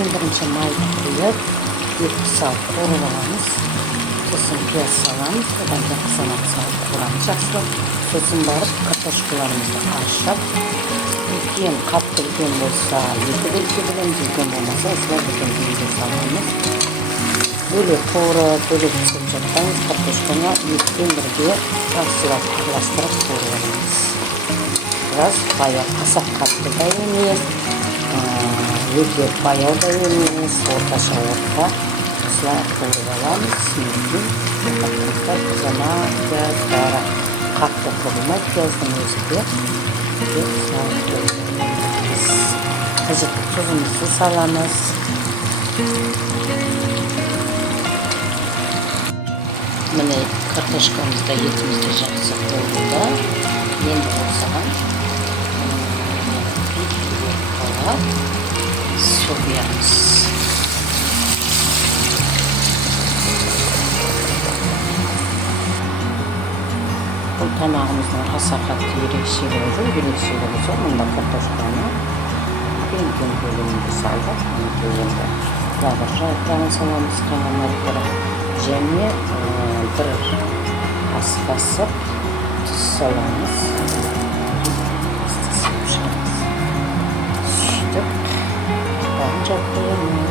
ең бірінші майды құйып 2 сағат қуырып аламыз. Сосын пияз саламыз, одан кейін қызанақ салып қуырамыз жақсылап. Сосын барып картошкаларымызды ашып, үлкен қатты үлкен болса 2 бөлке білеміз, үлкен болмаса осылай үлкен бөлке саламыз. Бөлек қуырып, бөлек пісіп жатсаңыз картошканы етпен бірге жақсылап араластырып қуырып аламыз. Biraz баяу, аса қатты да емес, өте баяу да емес, орташа орта осылай қуырып аламыз. Қызанақ, пияз бәрі қатты қуырылмайды, пияздың өзі де қажетті тұзымызды саламыз. Міне картошкамызда етімізді жақсы қуырылды. Енді осыған su құямыз. Бұл тамағымыздың аса қатты ерекшелігі сол. Мұнда картошканы үлкен бөлімді салдық. Енді лаваш жайықтарын саламыз, қайнамай тұрып. Және бір ас басып тұз саламыз. Сөйтіп бәрін жауып қоямыз.